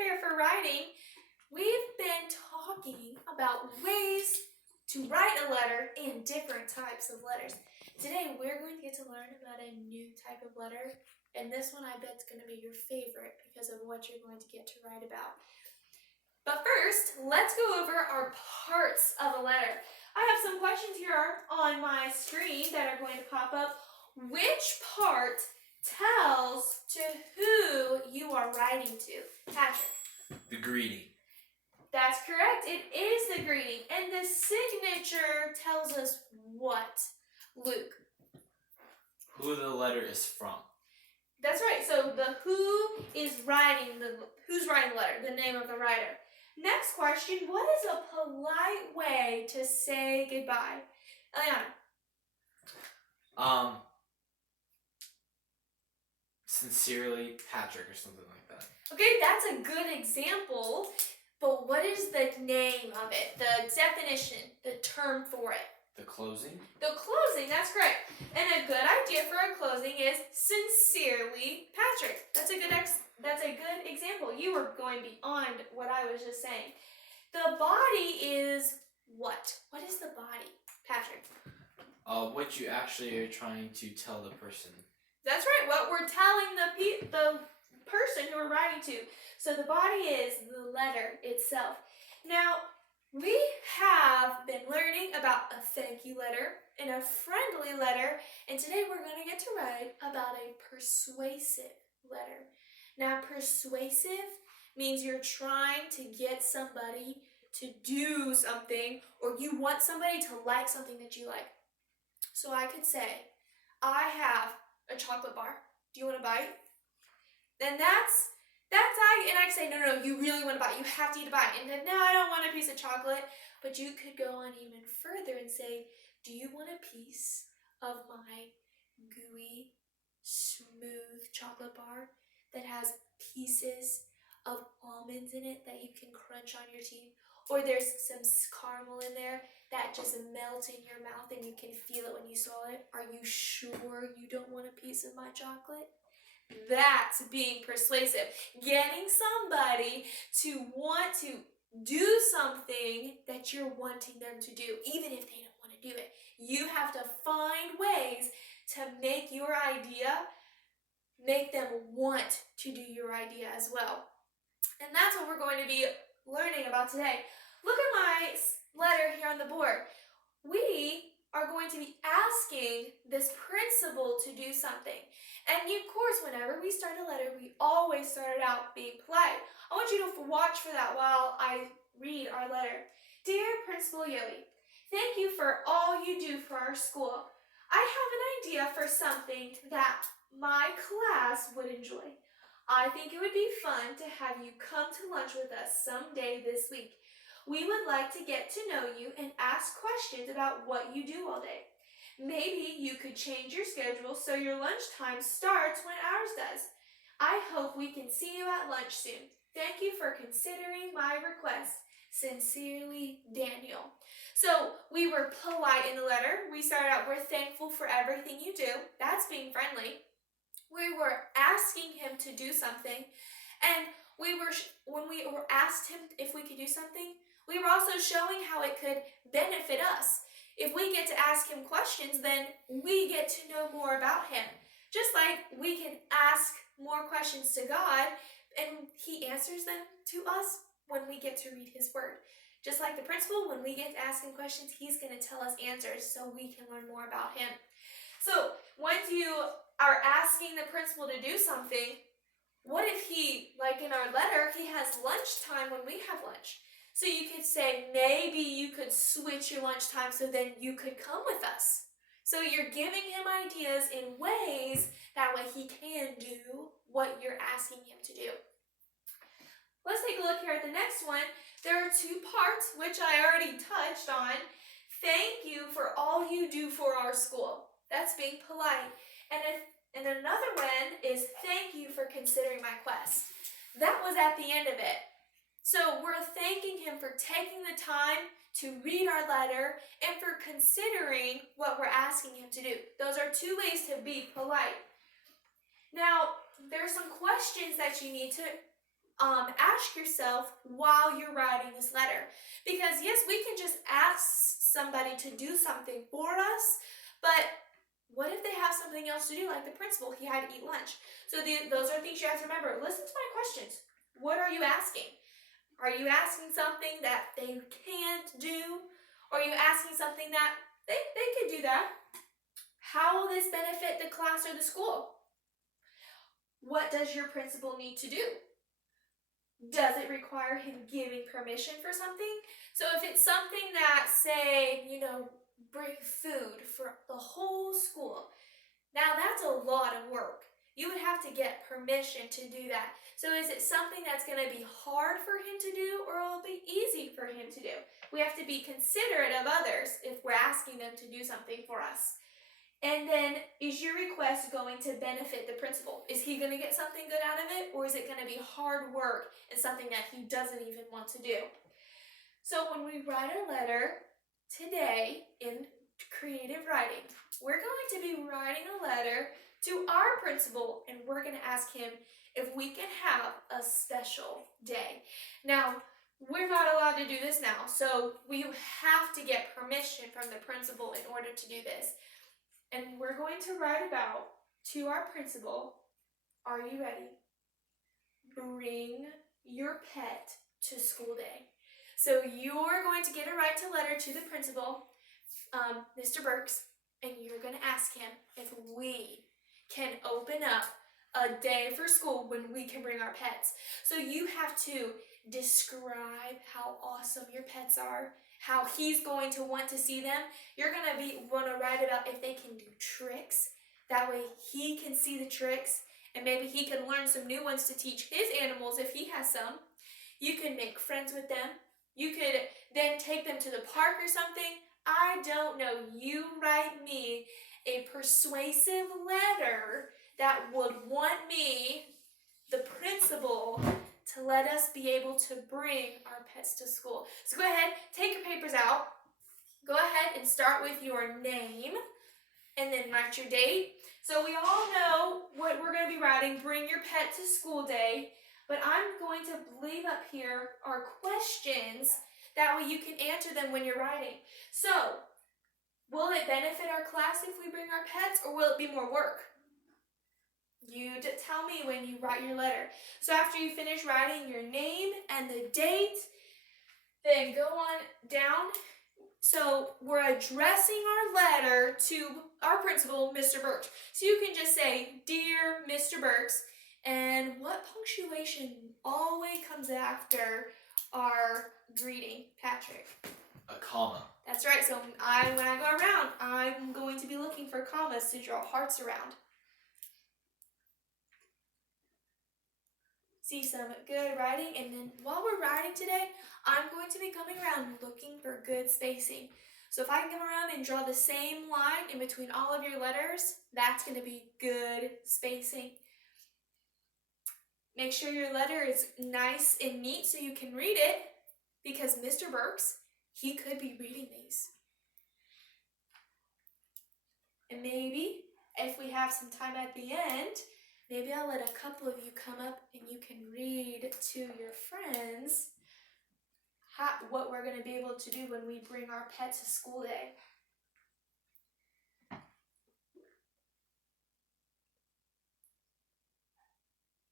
prepare for writing, we've been talking about ways to write a letter and different types of letters. Today we're going to get to learn about a new type of letter, and this one I bet is going to be your favorite because of what you're going to get to write about. But first, let's go over our parts of a letter. I have some questions here on my screen that are going to pop up. Which part tells to who you are writing to? Patrick. The greeting. That's correct. It is the greeting. And the signature tells us what, Luke? Who the letter is from. That's right. So the who is writing who's writing the letter, the name of the writer. Next question, what is a polite way to say goodbye? Eliana. Sincerely, Patrick, or something like that. Okay, that's a good example, but what is the name of it? The definition, the term for it? The closing? The closing, that's correct. And a good idea for a closing is sincerely, Patrick. That's a good example. You were going beyond what I was just saying. The body is what? What is the body, Patrick? What you actually are trying to tell the person. That's right, what we're telling the person who we're writing to. So the body is the letter itself. Now, we have been learning about a thank you letter and a friendly letter, and today we're going to get to write about a persuasive letter. Now, persuasive means you're trying to get somebody to do something, or you want somebody to like something that you like. So I could say, I have a chocolate bar. Do you want to bite? Then and I say, no, you really want to bite. You have to eat a bite. And then, no, I don't want a piece of chocolate. But you could go on even further and say, do you want a piece of my gooey, smooth chocolate bar that has pieces of almonds in it that you can crunch on your teeth? Or there's some caramel in there that just melts in your mouth and you can feel it when you swallow it. Are you sure you don't want a piece of my chocolate? That's being persuasive. Getting somebody to want to do something that you're wanting them to do, even if they don't want to do it. You have to find ways to make your idea, make them want to do your idea as well. And that's what we're going to be learning about today. Look at my letter here on the board. We are going to be asking this principal to do something. And of course, whenever we start a letter, we always start it out being polite. I want you to watch for that while I read our letter. Dear Principal Yoey, thank you for all you do for our school. I have an idea for something that my class would enjoy. I think it would be fun to have you come to lunch with us someday this week. We would like to get to know you and ask questions about what you do all day. Maybe you could change your schedule so your lunchtime starts when ours does. I hope we can see you at lunch soon. Thank you for considering my request. Sincerely, Daniel. So we were polite in the letter. We started out, we're thankful for everything you do. That's being friendly. We were asking him to do something, and when we were asked him if we could do something, we were also showing how it could benefit us. If we get to ask him questions, then we get to know more about him. Just like we can ask more questions to God, and he answers them to us when we get to read his word. Just like the principal, when we get to ask him questions, he's going to tell us answers so we can learn more about him. So once you are asking the principal to do something, what if he, like in our letter, he has lunchtime when we have lunch? So you could say, maybe you could switch your lunchtime so then you could come with us. So you're giving him ideas in ways that way he can do what you're asking him to do. Let's take a look here at the next one. There are two parts, which I already touched on. Thank you for all you do for our school. That's being polite. And another one is thank you for considering my quest. That was at the end of it. So we're thanking him for taking the time to read our letter and for considering what we're asking him to do. Those are two ways to be polite. Now, there's some questions that you need to ask yourself while you're writing this letter. Because yes, we can just ask somebody to do something for us, but what if they have something else to do, like the principal, he had to eat lunch. So those are things you have to remember. Listen to my questions. What are you asking? Are you asking something that they can't do? Or are you asking something that they could do that? How will this benefit the class or the school? What does your principal need to do? Does it require him giving permission for something? So if it's something that, say, bring food for the whole school, now that's a lot of work. You would have to get permission to do that. So is it something that's going to be hard for him to do, or will it be easy for him to do? We have to be considerate of others if we're asking them to do something for us. And then, is your request going to benefit the principal? Is he going to get something good out of it, or is it going to be hard work and something that he doesn't even want to do? So when we write a letter today in creative writing, we're going to be writing a letter to our principal, and we're going to ask him if we can have a special day. Now, we're not allowed to do this now, so we have to get permission from the principal in order to do this. And we're going to write about, to our principal, are you ready? Bring your pet to school day. So you're going to write a letter to the principal, Mr. Burks, and you're going to ask him if we can open up a day for school when we can bring our pets. So you have to describe how awesome your pets are, how he's going to want to see them. You're going to want to write about if they can do tricks. That way he can see the tricks, and maybe he can learn some new ones to teach his animals if he has some. You can make friends with them. You could then take them to the park or something. I don't know. You write me a persuasive letter that would want me, the principal, to let us be able to bring our pets to school. So go ahead, take your papers out. Go ahead and start with your name and then write your date. So we all know what we're going to be writing, bring your pet to school day. But I'm going to leave up here our questions. That way you can answer them when you're writing. So, will it benefit our class if we bring our pets, or will it be more work? You tell me when you write your letter. So after you finish writing your name and the date, then go on down. So we're addressing our letter to our principal, Mr. Burks. So you can just say, Dear Mr. Burks, and what punctuation always comes after our greeting, Patrick? A comma. That's right. So when I go around, I'm going to be looking for commas to draw hearts around. See some good writing, and then while we're writing today, I'm going to be coming around looking for good spacing. So if I can come around and draw the same line in between all of your letters, that's going to be good spacing. Make sure your letter is nice and neat so you can read it, because Mr. Burks, he could be reading these. And maybe, if we have some time at the end, maybe I'll let a couple of you come up and you can read to your friends what we're going to be able to do when we bring our pet to school day.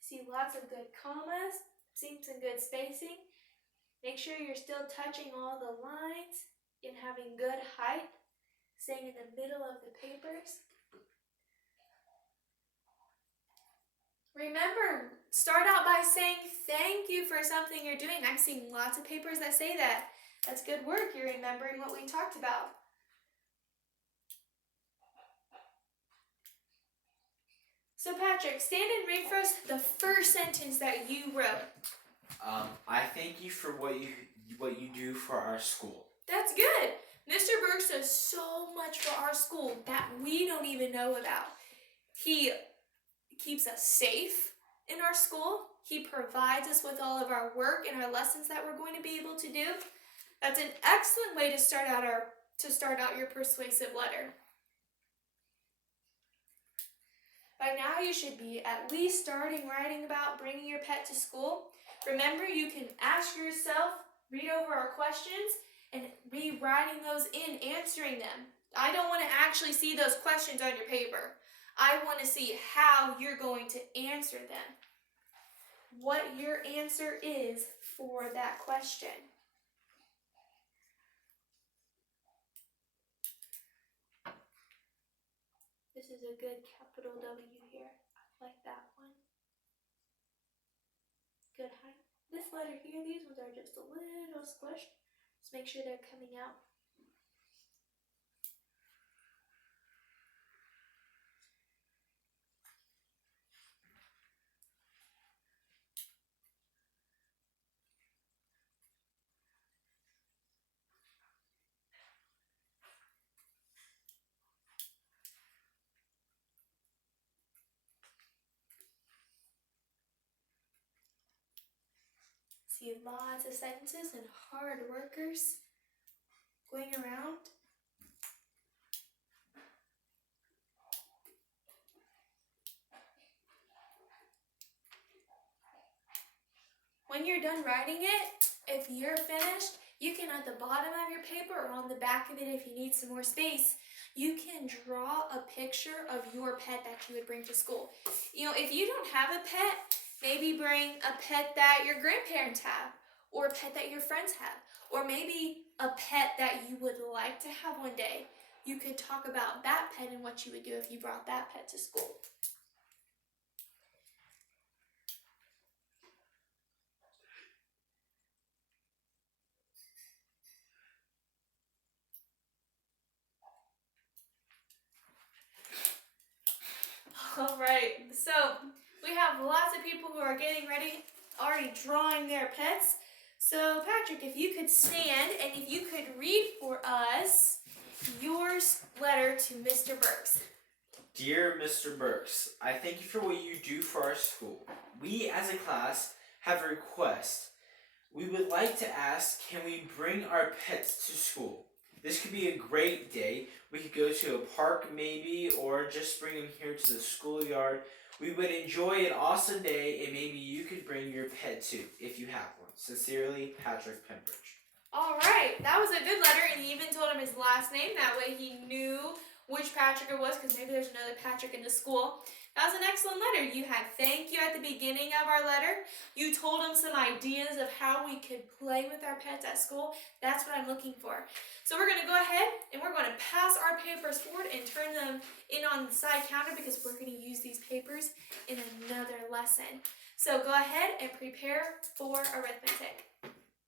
See lots of good commas, seeing some good spacing. Make sure you're still touching all the lines and having good height, staying in the middle of the papers. Remember, start out by saying thank you for something you're doing. I'm seeing lots of papers that say that. That's good work. You're remembering what we talked about. So Patrick, stand and read for us the first sentence that you wrote. I thank you for what you do for our school. That's good. Mr. Burks does so much for our school that we don't even know about. He keeps us safe in our school. He provides us with all of our work and our lessons that we're going to be able to do. That's an excellent way to start out your persuasive letter. By now you should be at least starting writing about bringing your pet to school. Remember, you can ask yourself, read over our questions, and be writing those in, answering them. I don't want to actually see those questions on your paper. I want to see how you're going to answer them. What your answer is for that question. This is a good capital W here. I like that one. Good height. This letter here, these ones are just a little squished. Let's make sure they're coming out. See lots of sentences and hard workers going around. When you're done writing it, if you're finished, you can at the bottom of your paper or on the back of it if you need some more space, you can draw a picture of your pet that you would bring to school. You know, if you don't have a pet, maybe bring a pet that your grandparents have, or a pet that your friends have, or maybe a pet that you would like to have one day. You could talk about that pet and what you would do if you brought that pet to school. All right, so we have lots of people who are getting ready, already drawing their pets. So Patrick, if you could stand and if you could read for us your letter to Mr. Burks. Dear Mr. Burks, I thank you for what you do for our school. We as a class have a request. We would like to ask, can we bring our pets to school? This could be a great day. We could go to a park maybe, or just bring them here to the schoolyard. We would enjoy an awesome day, and maybe you could bring your pet too, if you have one. Sincerely, Patrick Pembridge. All right, that was a good letter, and he even told him his last name. That way he knew which Patrick it was, because maybe there's another Patrick in the school. That was an excellent letter. You had thank you at the beginning of our letter. You told him some ideas of how we could play with our pets at school. That's what I'm looking for. So we're going to go ahead and we're going to pass our papers forward and turn them in on the side counter because we're going to use these papers in another lesson. So go ahead and prepare for arithmetic.